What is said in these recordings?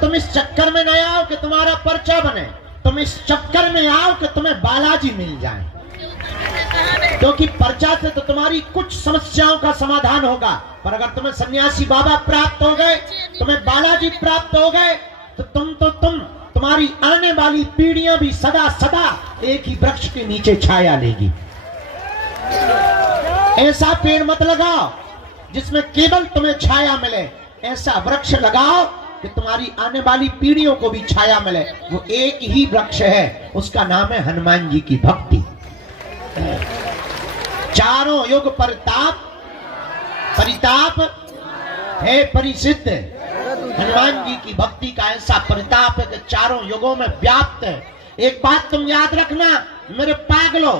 तुम इस चक्कर में न आओ कि तुम्हारा पर्चा बने, तुम इस चक्कर में आओ कि तुम्हें बालाजी मिल जाए, क्योंकि पर्चा से तो तुम्हारी कुछ समस्याओं का समाधान होगा, पर अगर तुम्हें सन्यासी बाबा प्राप्त हो गए, तुम्हें बालाजी प्राप्त हो गए, तो तुम्हारी आने वाली पीढ़ियां भी सदा सदा एक ही वृक्ष के नीचे छाया लेगी। ऐसा पेड़ मत लगाओ जिसमें केवल तुम्हें छाया मिले, ऐसा वृक्ष लगाओ कि तुम्हारी आने वाली पीढ़ियों को भी छाया मिले। वो एक ही वृक्ष है, उसका नाम है हनुमान जी की भक्ति। चारों युग परिताप है परिसिद्ध। हनुमान जी की भक्ति का ऐसा परिताप है कि चारों युगों में व्याप्त है। एक बात तुम याद रखना मेरे पागलों,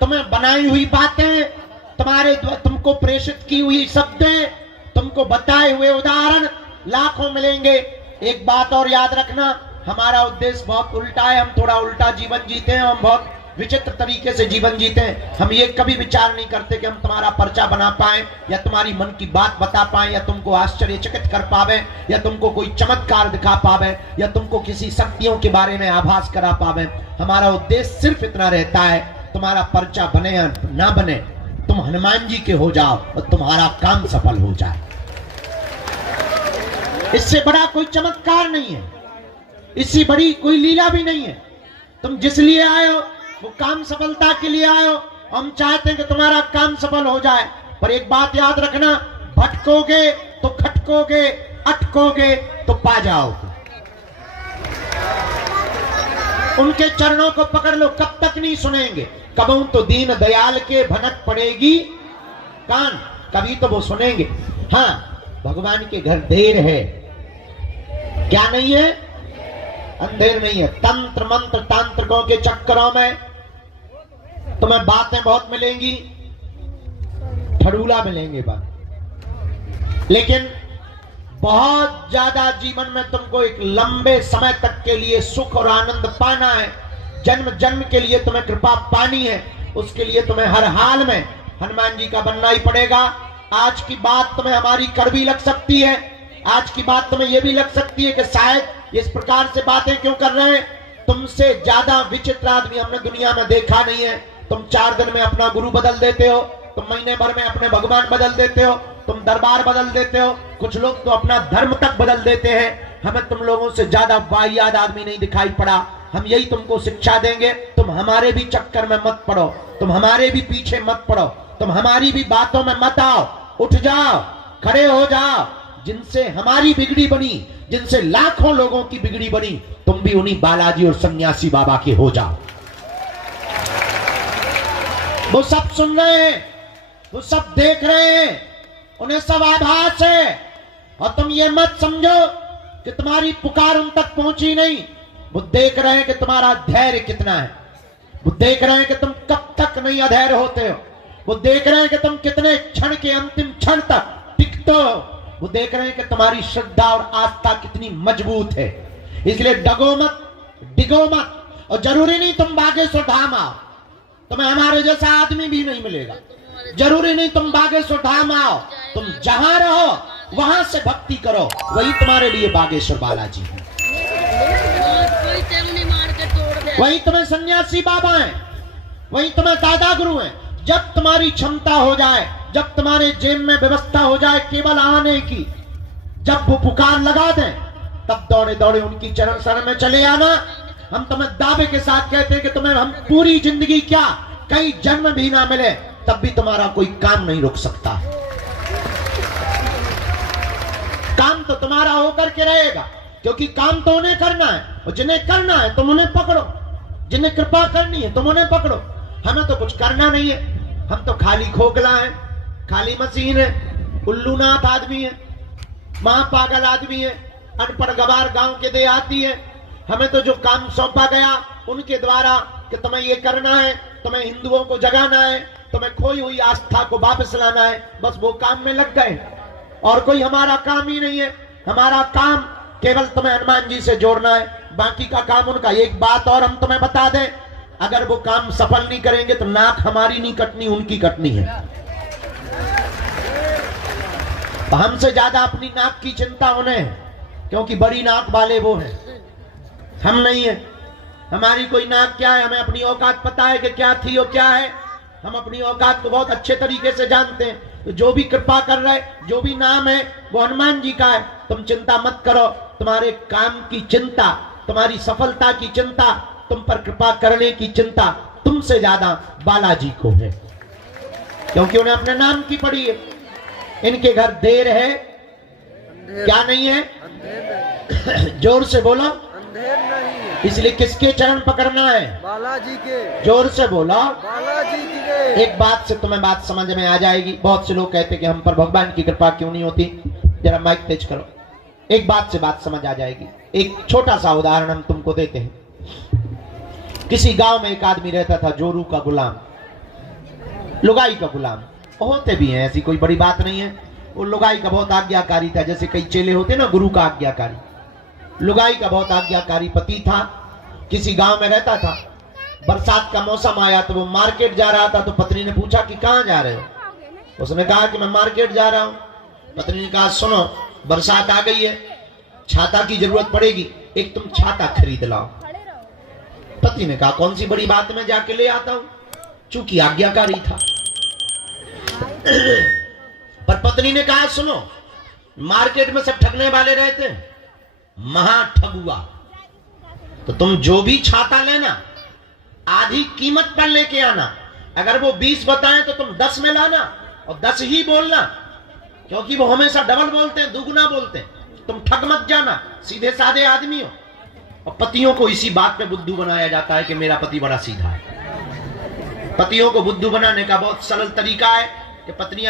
तुम्हें बनाई हुई बातें, तुमको प्रेषित की हुई शब्दें, तुमको बताए हुए उदाहरण लाखों मिलेंगे। एक बात और याद रखना, हमारा उद्देश्य बहुत उल्टा है, हम थोड़ा उल्टा जीवन जीते हैं, हम बहुत विचित्र तरीके से जीवन जीते हैं। हम ये कभी विचार नहीं करते कि हम तुम्हारा पर्चा बना पाए, या तुम्हारी मन की बात बता पाए, या तुमको आश्चर्यचकित कर पावे, या तुमको कोई चमत्कार दिखा पावे, या तुमको किसी शक्तियों के बारे में आभास करा पावे। हमारा उद्देश्य सिर्फ इतना रहता है, तुम्हारा पर्चा बने या ना बने, तुम हनुमान जी के हो जाओ और तुम्हारा काम सफल हो जाए। इससे बड़ा कोई चमत्कार नहीं है, इससे बड़ी कोई लीला भी नहीं है। तुम जिस लिए आए हो वो काम सफलता के लिए आए हो। हम चाहते हैं कि तुम्हारा काम सफल हो जाए, पर एक बात याद रखना, भटकोगे तो खटकोगे, अटकोगे तो पा जाओगे। उनके चरणों को पकड़ लो, कब तक नहीं सुनेंगे। कबहू तो दीन दयाल के भनक पड़ेगी कान, कभी तो वो सुनेंगे। हाँ, भगवान के घर देर है, क्या नहीं है, अंधेर नहीं है। तंत्र मंत्र तांत्रिकों के चक्करों में तुम्हें बातें बहुत मिलेंगी, ठड़ूला मिलेंगे बात, लेकिन बहुत ज्यादा जीवन में तुमको एक लंबे समय तक के लिए सुख और आनंद पाना है, जन्म जन्म के लिए तुम्हें कृपा पानी है, उसके लिए तुम्हें हर हाल में हनुमान जी का बनना ही पड़ेगा। आज की बात तुम्हें हमारी कड़वी लग सकती है, आज की बात तुम्हें यह भी लग सकती है कि शायद इस प्रकार से बातें क्यों कर रहे हैं। तुमसे ज्यादा विचित्र आदमी हमने दुनिया में देखा नहीं है। तुम 4 दिन में अपना गुरु बदल देते हो, तुम महीने भर में अपने भगवान बदल देते हो, तुम दरबार बदल देते हो, कुछ लोग तो अपना धर्म तक बदल देते हैं। हमें तुम लोगों से ज्यादा वाहियात आदमी नहीं दिखाई पड़ा। हम यही तुमको शिक्षा देंगे, तुम हमारे भी चक्कर में मत पड़ो, तुम हमारे भी पीछे मत पड़ो, तुम हमारी भी बातों में मत आओ। उठ जाओ, खड़े हो जाओ। जिनसे हमारी बिगड़ी बनी, जिनसे लाखों लोगों की बिगड़ी बनी, तुम भी उन्हीं बालाजी और सन्यासी बाबा के हो जाओ। वो सब सुन रहे हैं, वो सब देख रहे हैं, उन्हें सब आभास है। और तुम ये मत समझो कि तुम्हारी पुकार उन तक पहुंची नहीं। वो देख रहे हैं कि तुम्हारा धैर्य कितना है, वो देख रहे हैं कि तुम कब तक नहीं अधैर्य होते हो, वो देख रहे हैं कि तुम कितने क्षण के अंतिम क्षण तक टिकते हो, वो देख रहे हैं कि तुम्हारी श्रद्धा और आस्था कितनी मजबूत है। इसलिए डगो मत, डिगो मत। और जरूरी नहीं तुम बागेश्वर धाम आओ, तुम्हें हमारे जैसा आदमी भी नहीं मिलेगा। जरूरी नहीं तुम बागेश्वर धाम आओ, तुम जहां रहो वहां से भक्ति करो, वही तुम्हारे लिए बागेश्वर बालाजी है, वही तुम्हें सन्यासी बाबा है, वही तुम्हें दादा गुरु है। जब तुम्हारी क्षमता हो जाए, जब तुम्हारे जेब में व्यवस्था हो जाए केवल आने की, जब वो पुकार लगा दें, तब दौड़े दौड़े उनकी चरण शरण में चले आना। हम तुम्हें दावे के साथ कहते हैं कि तुम्हें हम पूरी जिंदगी क्या, कई जन्म भी ना मिले, तब भी तुम्हारा कोई काम नहीं रुक सकता। काम तो तुम्हारा होकर के रहेगा, क्योंकि काम तो उन्हें करना है, और जिन्हें करना है तुम उन्हें पकड़ो, जिन्हें कृपा करनी है तुम उन्हें पकड़ो। हमें तो कुछ करना नहीं है, हम तो खाली खोखला है, खाली मशीन है, उल्लूनाथ आदमी है, महापागल आदमी है, अनपढ़ गवार गांव के देहाती है। हमें तो जो काम सौंपा गया उनके द्वारा कि तुम्हें ये करना है, तुम्हें हिंदुओं को जगाना है, तुम्हें खोई हुई आस्था को वापस लाना है, बस वो काम में लग गए। और कोई हमारा काम ही नहीं है। हमारा काम केवल तुम्हें हनुमान जी से जोड़ना है, बाकी का काम उनका। एक बात और हम तुम्हें बता दें, अगर वो काम सफल नहीं करेंगे तो नाक हमारी नहीं कटनी, उनकी कटनी है। हमसे ज्यादा अपनी नाक की चिंता उन्हें है। क्योंकि बड़ी नाक वाले वो हैं, हम नहीं है। हमारी कोई नाक क्या है, हमें अपनी औकात पता है कि क्या थी और क्या है। हम अपनी औकात को बहुत अच्छे तरीके से जानते हैं। तो जो भी कृपा कर रहा है, जो भी नाम है, वो हनुमान जी का है। तुम चिंता मत करो, तुम्हारे काम की चिंता, तुम्हारी सफलता की चिंता, तुम पर कृपा करने की चिंता तुमसे ज्यादा बालाजी को है, क्योंकि उन्हें अपने नाम की पड़ी है। इनके घर देर है, क्या नहीं है? जोर से बोलो, अंधेर नहीं है। इसलिए किसके चरण पकड़ना है? बालाजी के। जोर से बोलो, बालाजी के। एक बात से तुम्हें बात समझ में आ जाएगी। बहुत से लोग कहते कि हम पर भगवान की कृपा क्यों नहीं होती। जरा माइक तेज करो, एक बात से बात समझ आ जाएगी। एक छोटा सा उदाहरण हम तुमको देते हैं। किसी गांव में एक आदमी रहता था, जोरू का गुलाम, लुगाई का गुलाम। होते भी हैं, ऐसी कोई बड़ी बात नहीं है। वो लुगाई का बहुत आज्ञाकारी था, जैसे कई चेले होते ना गुरु का आज्ञाकारी। लुगाई का बहुत आज्ञाकारी पति था, किसी गांव में रहता था। बरसात का मौसम आया तो वो मार्केट जा रहा था। तो पत्नी ने पूछा कि कहाँ जा रहे हो? उसने कहा कि मैं मार्केट जा रहा हूँ। पत्नी ने कहा सुनो, बरसात आ गई है, छाता की जरूरत पड़ेगी, एक तुम छाता खरीद लाओ। पति ने कहा कौन सी बड़ी बात है, मैं जाके ले आता हूं, चूंकि आज्ञाकारी था। पर पत्नी ने कहा सुनो, मार्केट में सब ठगने वाले रहते हैं, महा ठगुआ, तो तुम जो भी छाता लेना आधी कीमत पर लेके आना। अगर वो 20 बताएं तो तुम 10 में लाना, और 10 ही बोलना, क्योंकि वो हमेशा डबल बोलते हैं, दुगुना बोलते हैं। तुम ठग मत जाना, सीधे साधे आदमी हो। और पतियों को इसी बात पे बुद्धू बनाया जाता है कि मेरा पति बड़ा सीधा है। पतियों को बुद्धू बनाने का बहुत सरल तरीका है कि पत्नियां